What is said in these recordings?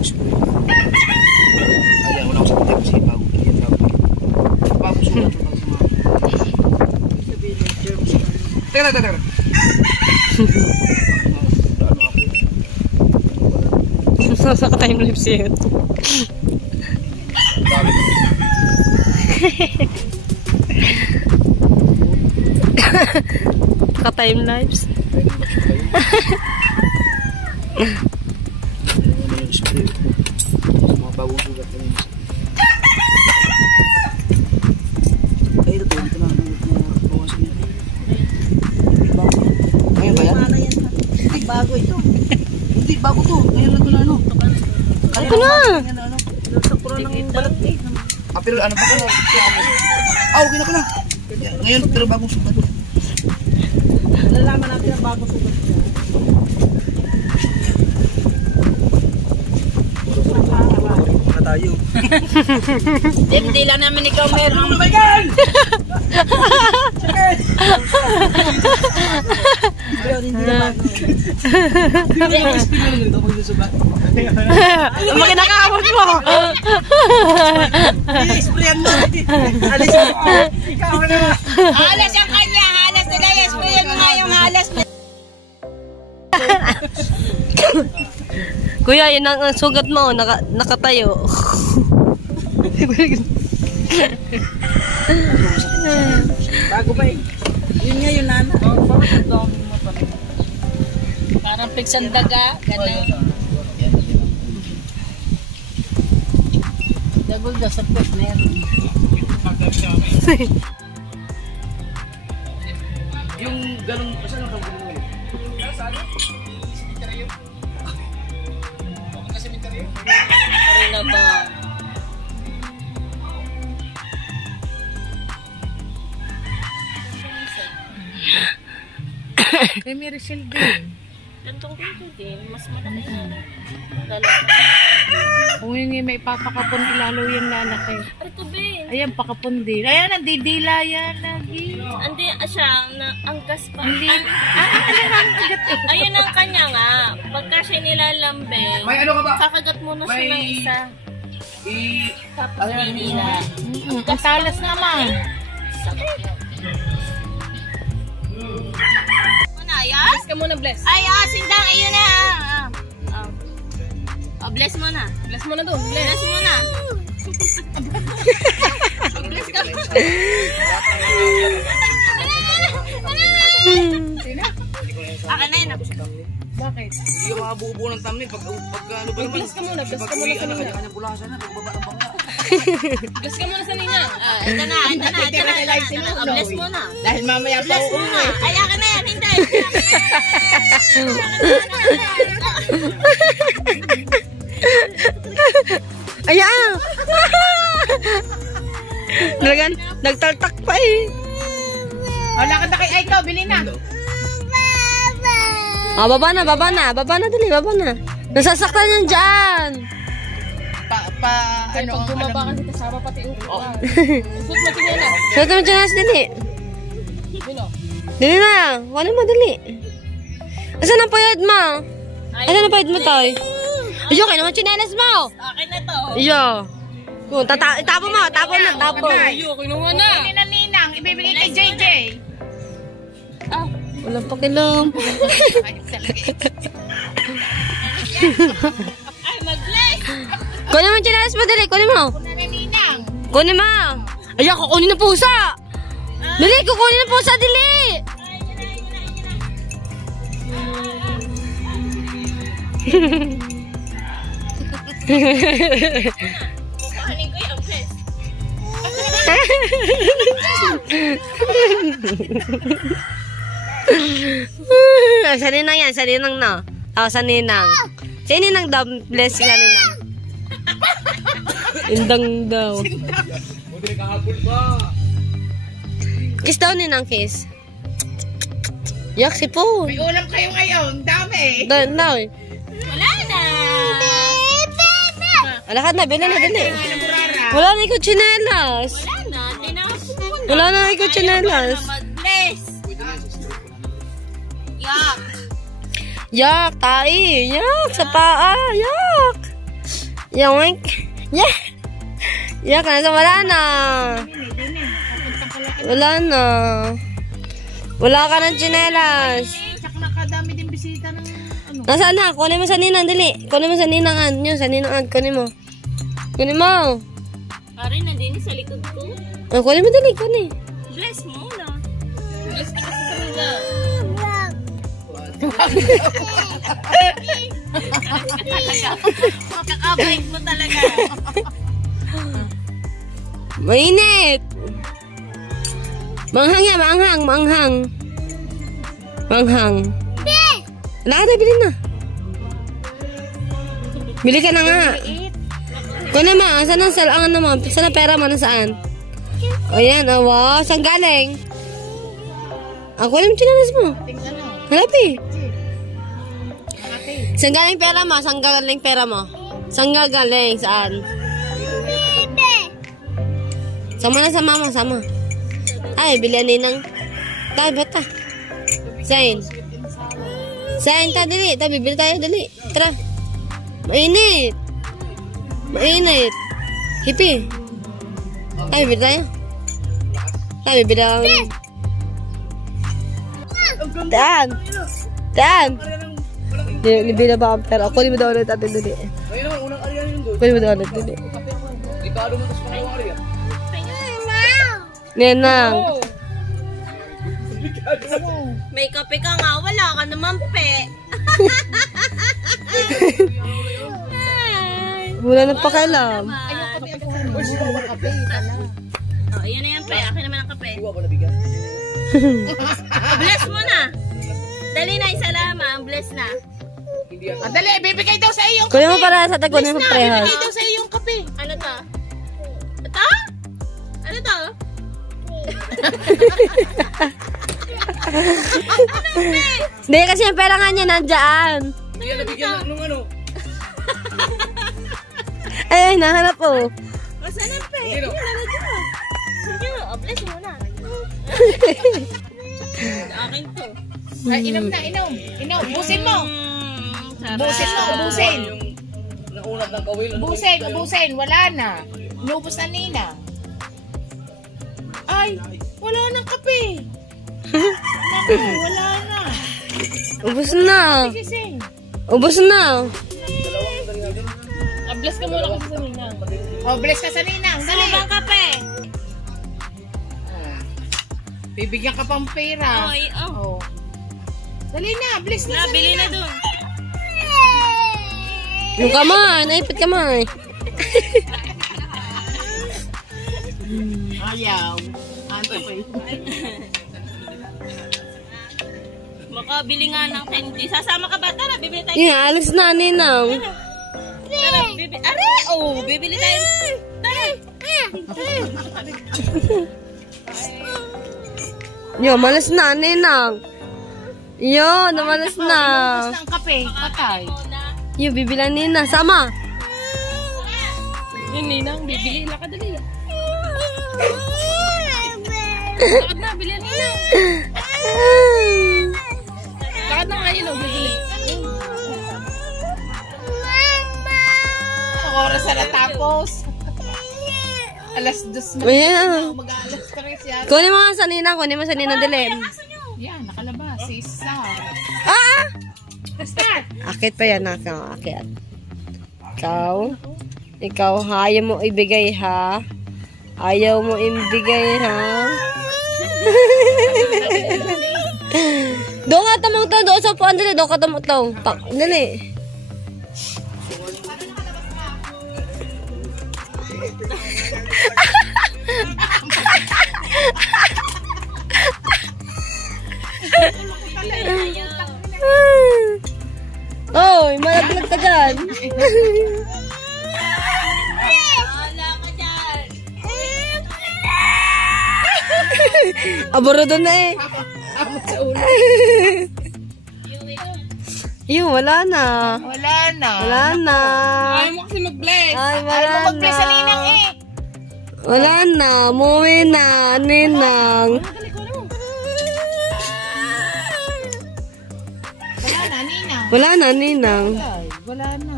ng spray. Ayan, wala ko sa tayo kasi bago. Bago sulat ito sa mga. Teka. Saka time-lapse yan. Ka-time-lapse. Mga bagong sugat na yun. Ay, ito na. Bawasan niya. Ngayon ba yan? Hindi, bago ito. Hindi, bago to. Ngayon lang ito na ano. Ano na? Sakura ng balat eh. Ah, pero ano ba ka na? Okay na pala. Ngayon, pero bagong sugat. Lalaman natin ang bagong sugat. Na tayo. Hindi lang naman ikaw meron. Lumayan! Ang kinakaamot mo! I-sprayan mo! Alis mo! Ikaw na! Halas ang kanya! Halas nila! Sprayan mo nga yung halas nila! Kuya, yun ang sugat mo. Nakatayo. Bago ba eh? Yun nga yun, Nana. Parang pigsang daga. Gano'n. Double the support na yan. Yung ganun, saan ang ganun mo? Saan? Cemetery yun? Okay na cemetery yun? Parang na ba? Kay Mary Shell din. Gantong dito din. Mas malaki na. Kung yung may ipapakapon, ilalo yung lalaki. Ito Ben. Ayan, pakapon din. Ayan, nandidila yan lagi. Hindi siya. Angkas pa. Hindi. Ang kagat eh. Ayun ang kanya nga. Pagka siya nilalambing, May ano ka ba? kakagat muna siya ng isa. Tapos nilila. Ang talas naman. Sakit. Muna, ayan? Bless ka muna, bless. Ay, sindang, ayun na. Bless mo na. Bless mo na doon. Bless mo na. Bless ka. Akin na yun. Bakit? Hindi ka makabuo ng thumbnail pag ano ba naman? Bless ka muna. Bless ka muna sa nina. Kanya-kanya pulasan na, pagbaba ng bangka. Bless ka muna sa nina. Ito na. Bless mo na. Dahil mamaya Bless mo na. Ay, akin na yan. Hindi. Ayan! Talagang nagtaltak pa eh. Wala ka na kay Aiko, bili na. Baba na. Baba na, dali, baba na. Nasasaktan yan dyan. Ano ang Bumaba kasi kasama pati upo. Suot mo tingnan. Suot mo dyan, dali. Dali na, wala mo, dali. Asan ang payad mo? Asan ang payad mo, Toy? Iyo, kayo naman chinelas mo. Akin na to. Iyo. Tapo mo, tapo. Iyo, kinuha na. Bili na ninang, ibibigay kay JJ. Walang pakilam. Ay, mag-bless. Kunin mo yung chinelas mo, dali, kunin mo. Kuna na ninang. Kunin mo. Ayan, kukunin na pusa. Dali, kukunin na pusa, dali. Kahanin ko yung bless. Sa ninang yan, sa ninang na. Sa ninang. Sa ninang daw, bless ka ninang. Indang daw. Kiss daw ninang, kiss. Yak, si po. May ulam kayo ngayon, dami. Daw. Wala na. Alakad na, bilhin na, dali. Murara. Wala na ikaw chinelas. Wala na. Tinapon na. Wala na ikaw chinelas. Mag-bless. Yak. Yak, tae. Yak, sa paa. Yak. Yoink. Yeah. Yeah, kanasa wala na. Wala na. Wala ka ng tsinelas. Tsaka nakadami din bisita ng ano. Nasaan na? Kunin mo sa ninang, dali. Kunin mo sa ninang ad nyo. Sa ninang ad, kunin mo. Kunin mo. Aray, nandini sa likod ko. Oh, kunin mo dali, kunin. Bless mo na. Bless ka kasi sa nila. Makakabait mo talaga. Mainit. Manghang yan, maanghang, maanghang. Manghang. Wala ka na, bilhin na. Bili ka na nga. Kunin mo, saan ang salangan naman? Saan ang pera mo? Nasaan? O yan, oh, wow. Saan galing? Kunin mo chinalas mo. Halapi. Saan galing pera mo? Saan galing pera mo? Saan galing? Saan? Sama na sa mama, sama. Ay, bilihan ninang. Tayo, bata. Sain. Sain, ta, dali. Ta, bibili tayo, dali. Tara. Mainit. Mainit. Hippie. Tayo, bibili tayo. Tayo, bibili tayo. Daan. Daan. Nibila ba ang pera? Kunin mo daw ulit atin, dali. Ngayon naman, unang ariyan yun doon. Kunin mo daw ulit, dali. Ricardo mo tapos pangalawa ariyan. Nenang. May kape ka nga, wala ka naman, pe. Wala na pakialam. Oh, yan na yan, pe. Akin naman ang kape. Iwa ba nabigyan? Bless mo na. Dali na, isa lamang. Bless na. Hindi yan. Dali, bibigay daw sa iyo yung Kunin mo para sa tagunin mo prehas. Bibigay daw sa iyo yung kape. Ano to? Ito? Ano to? Hindi, kasi yung pera nga niya nandyan. Hindi yan nabigyan nung ano. Ay, nahanap po. Masaan ang pe? Hindi no. Sige, oh, bless mo na. Akin to. Ay, inom na, inom. Inom, busin mo. Sarap. Busin mo, busin. Yung naunat ng kawil. Busin, ubusin. Wala na. Inubos na nina. Ay, wala nang kape. Naku, wala na. Ubus na. Gising. Ubus na. Bless ka muna kasi sa ninang. Oh, bless ka sa ninang. Dali. Ano bang kape? Bibigyan ka pang pera. Oy, oh. Oh. Dali na, bless na sa Nabili na ninang. dun. Yung kamay. Naipit kamay. Ayaw. Anto ko eh. Makabili nga ng candy. Sasama ka ba? Tara, bibili tayo. Yung alis na, ninang. Tara, bibili. Are! Oh, bibili tayo. Tara. Yo, malas na, ninang. Yo, namalas na. Inubos na ang kape. Patay. Yo, bibilan ninang. Sama. Yung ninang, bibili. Lakadali. Lakad na, bilihan ninang. Lakad na nga yun, bibili. Ang oras na natapos. Alas 2 Ayan. Mag-alas 3 yan. Kunin mo nga sa ninang. Kunin mo sa ninang dilim. Yan, nakalabas. Si Star. Ah! Start! Akit pa yan, naka. Akit. Ikaw, ha? Ayaw mo ibigay, ha? Ayaw mo ibigay, ha? Doon ka tamang to. Doon sa puan, dali. Doon ka tamang to. Dali. Oy, malaglag ka dyan. Wala ka dyan. Aburo doon na eh. Amot sa ulo. Yung, wala na. Wala na. Wala na. Ayaw mo kasi mag-bless. Ay, Ay, wala mo mag-bless sa ninang na. eh. Wala na. Muwi na, ninang. Wala na, ninang. Wala na, ninang. Ay, wala na.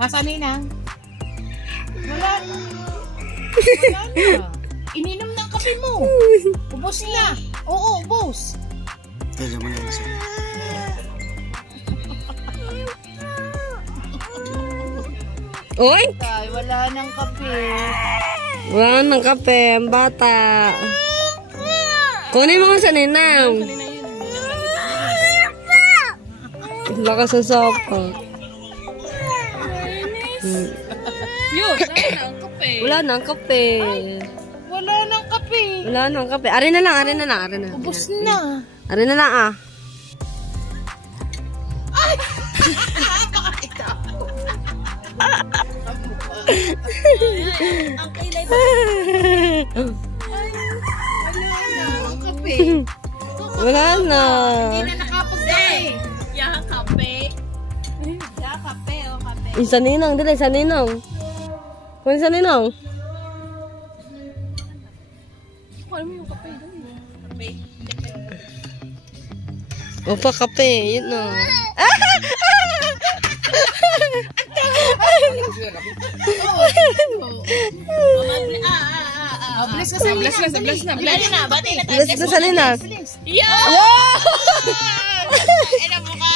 Nasaan Ninang? Wala na. Wala na. Ininom ng kape mo. Ubos na. Oo, ubos. Oy! Ay, wala nang kape. Wala nang kape, ang bata. Kunin mo sa Ninang. Baka sa sopa. Yun, wala na ang kape. Wala nang kape. Wala nang kape. Wala nang kape. Ari na lang, ari na lang, ari na. Ubos na. Ari na lang ah. Ang kilay ba? Wala nang kape. Wala na. Hindi na nakapagkape. Yaha kape. Yaha kape o kape. Isa Ninang, dili, isa Ninang. Kung isa Ninang. Kuha mo yung kape doon. Kape. Opa, kape. Yun na. Bless ka sa bless na, bless na. Bless na, bati na tayo. Bless na sa Ninang. Yeah! Ina mo ka.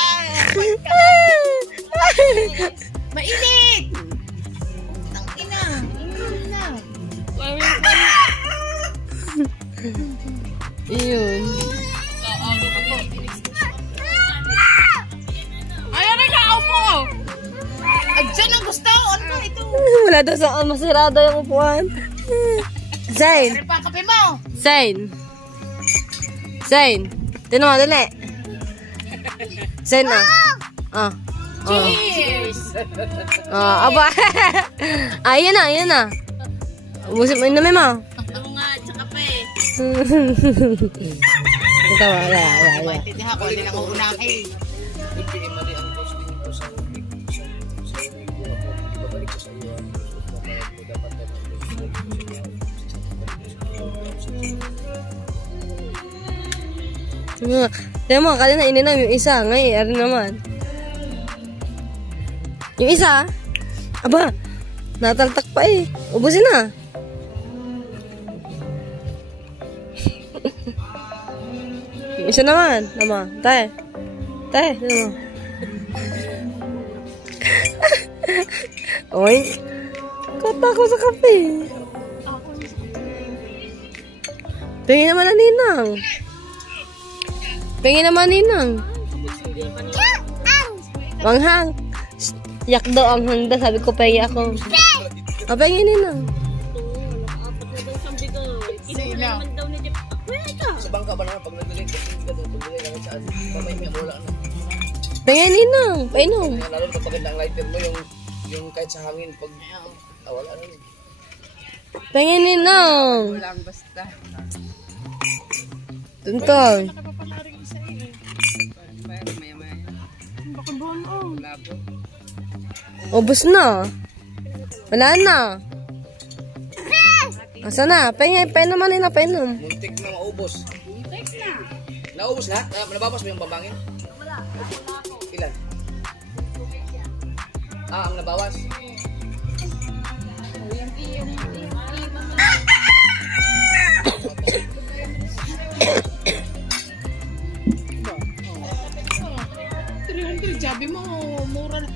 Mainit. Tang ina. Inom na. Iyon. Ayan na kaupo! Ay, dyan ang gusto. Ano ito? Wala daw sa masirado yung upuan. Zain. Ano pa ang kape mo? Zain. Zain. Tinan mo, dali. Zain ah. Ah. Oh. Cheers! Ah, aba. Ayan na, ayan na. Ubusin mo, inumin mo. Oo nga, tsaka kape. Ito, wala. Maintindihan ko, hindi na uunahin. Ibigay mali ang posting ko sa video ako. Ibabalik ko sa iyo. Dapat Tignan mo, kanina ininam yung isa. Ngayon, ari naman. Yung isa, aba, nataltak pa eh. Ubusin na. Yung isa naman. Nama, tayo. Tayo, nama. Oy, kata ko sa kape. Pingin naman na Ninang. Pingin naman Ninang. Manghang. Yak daw ang handa. Sabi ko, pengi ako. Pengi Ninang. Sino? sa bangka ba naman pag nagdali kasi hindi ka doon pagdali ka saan kamay mo wala na. Pengi Ninang. Painom. Lalo na pag ang lighter mo yung kahit sa hangin pag wala na. Pengi Ninang. Lang basta. Tuntong. Ubus na. Wala na. Asa na? Painom man nila, painom. Muntik na maubos. Naubos na? Nabawas mo yung bambangin? Ilan? Ang nabawas. Sabi mo, mura na.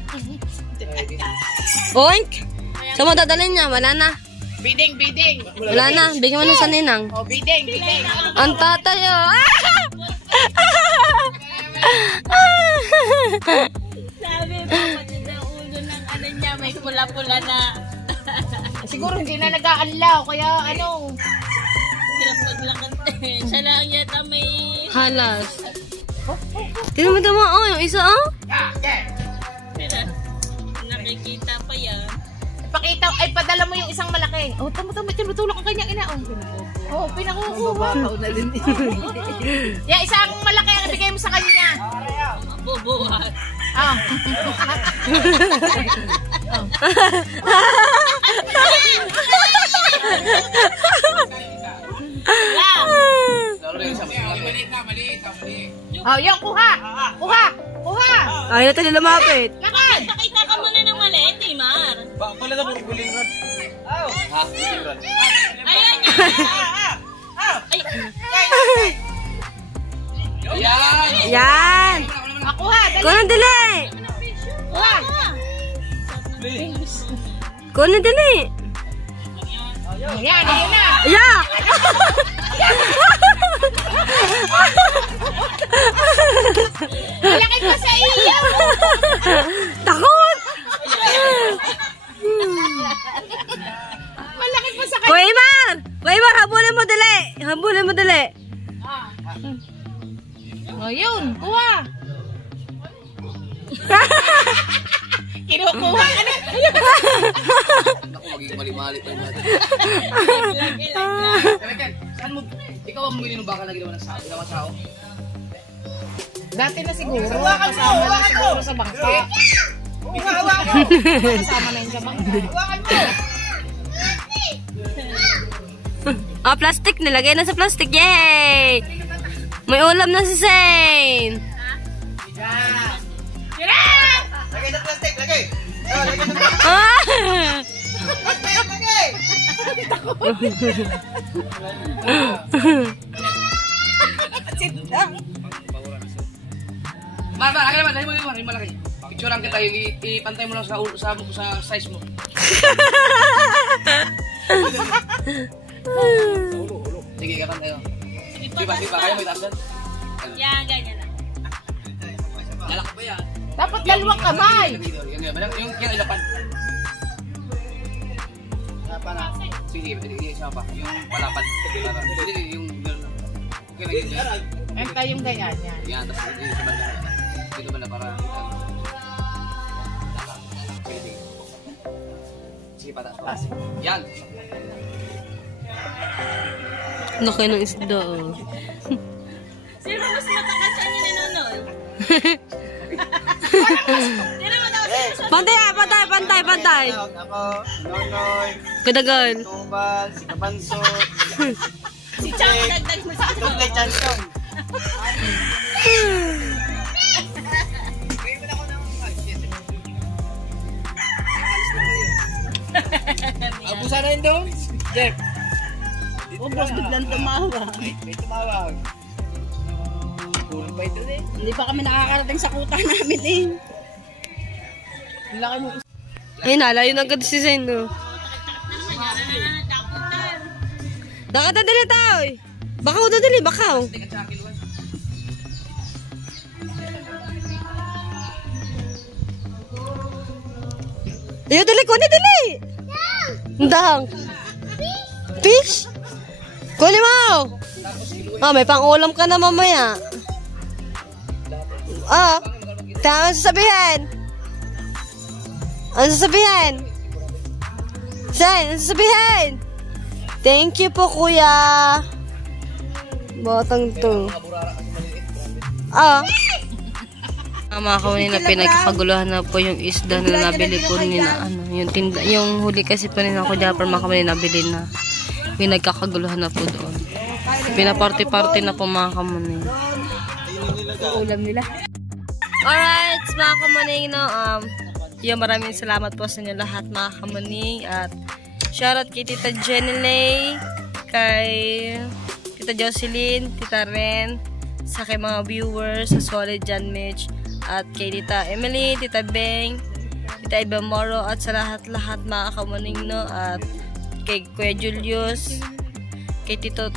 Oink! Saan mo dadalhin niya? Wala na. Bidding. Wala na. Bigyan mo na sa Ninang. Oh, bidding. Ang tatay oh. Sabi mo, pati na ulo ng ano niya, may pula-pula na. Siguro hindi na nag-aalaw, kaya ano. Hirap maglakad. Siya lang yata may... Halas. Tingnan mo oh, yung isa oh. Pero, nakikita pa yan. Ipakita, ay padala mo yung isang malaki. Oh, tinutulak ang kanyang ina. Oh, pinakukuha. Yeah, isang malaki ang ibigay mo sa kanya. Mabubuhat. Ah. Lalo na yung sa maliit. Oh, yung kuha. Kuha. Ay, na tayo lumapit. Lakad. Pakita ka muna ng maliit, eh, ma? Kunin dali. Yan, ayun na. Yeah! Malaki pa sa iyo. Takot! Malaki pa sa kanya. Kuya Imar, habulin mo dali. Habulin mo dali. O, yun. Kuha. Kinukuha ka na. Ako, magiging mali-mali pa yung natin. Saan mo, ikaw ang bumili ng baka na ginawa ng sao? Ginawa ng sao? Dati na siguro. Kasama na siguro sa bangka. Kasama na yun sa bangka. Ah, plastic. Nilagay na sa plastic. Yay! May ulam na si Zane. Lagay na plastic, lagay! Lagay na Ah! Marma, lagay naman, dahil mo yung malaki. Picture lang kita, yung ipantay mo lang sa size mo. Sige, kapantay mo. Sige pa, kaya mo itaas yan? Yan, ganyan lang. Lalaki ba yan? Dapat dalawang kamay. Yung ilapan. Sige, isa pa. Yung palapad. Yung gano'n. Enta yung ganyan yan. Yan, tapos yung sa banda. Dito banda para... Sige, pataas. Yan! Laki ng isda. Sino mas matakas sa inyo nanonood? Sino matakas? Pantay. Ako, Nonoy, Kadagal. Tubal, si Kabanso, Si Chang, dagdag mo sa Tublay Jansong. Abusan na yun doon? Jeff. Ubos, biglang tumawa. May tumawag. Puro pa ito eh. Hindi pa kami nakakarating sa kuta namin eh. Laki mo. Ay, nalayo na agad si Zane, no? Nakadadali tao, eh. Bakaw dadali, bakaw. Ayo, dali, kunin, dali. Dang. Fish? Kunin mo. Ah, may pang-ulam ka na mamaya. Ah, tama sasabihin. Ano sasabihin? Zane, ano sasabihin? Thank you po, kuya. Batang to. Ah. Mga kawin na pinagkakaguluhan na po yung isda na nabili po nila. Yung tinda, yung huli kasi po nila ako Japar, mga kawin nabili na. Pinagkakaguluhan na po doon. Pinaparty-party na po mga kamuning. Ulam nila. Alright, mga kamuning, no, maraming salamat po sa inyo lahat, mga kamuning. At shoutout kay Tita Jenny Lay, kay Tita Jocelyn, Tita Ren, sa kay mga viewers, sa Solid Jan Mitch, at kay Tita Emily, Tita Beng, Tita Iba Moro, at sa lahat-lahat mga kamuning, no, at kay Kuya Julius, kay Tito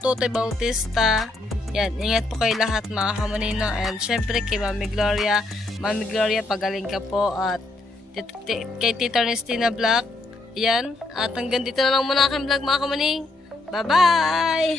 Totoy Bautista. Yan, ingat po kayo lahat mga kamuning, no, and syempre kay Mami Gloria, pagaling ka po, at kay Tita Ernestina Black. Yan, at hanggang dito na lang muna aking vlog mga kamuning. Bye-bye!